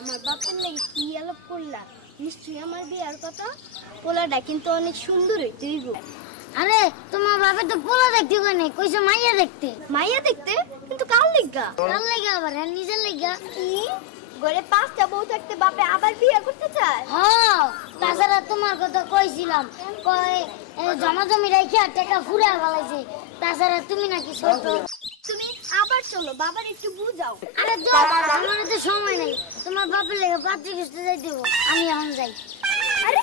আমার বাপের লাগে কি আলাপ করলা? নিশ্চয়ই আমার বিয়ার কথা। পোলাটা কিন্তু অনেক সুন্দর হইতে হইব। আরে তোমার বাপে তো পোলা দেখতে কই নাই, কইছে মাইয়া দেখতে। মাইয়া দেখতে? কিন্তু কার লিগা? কার লাগা আবার? নিজের লাগা। কি ঘরে 5টা বউ থাকতে বাপে আবার বিয়ে করতে চায়? হ্যাঁ, তাছাড়া তোমার কথা কইছিলাম, কই জমা জমি রাইখা টাকা ফুরা ফেলাইছে। তাছাড়া তুমি নাকি ছোট। তুমি আবার চলো, বাবার একটু বুঝাও। আরে আমার তো সময় নাই, তোমার বাপের লেগে পাত্রী খুঁজতে যাইতে হবে। আমি এখন যাই। আরে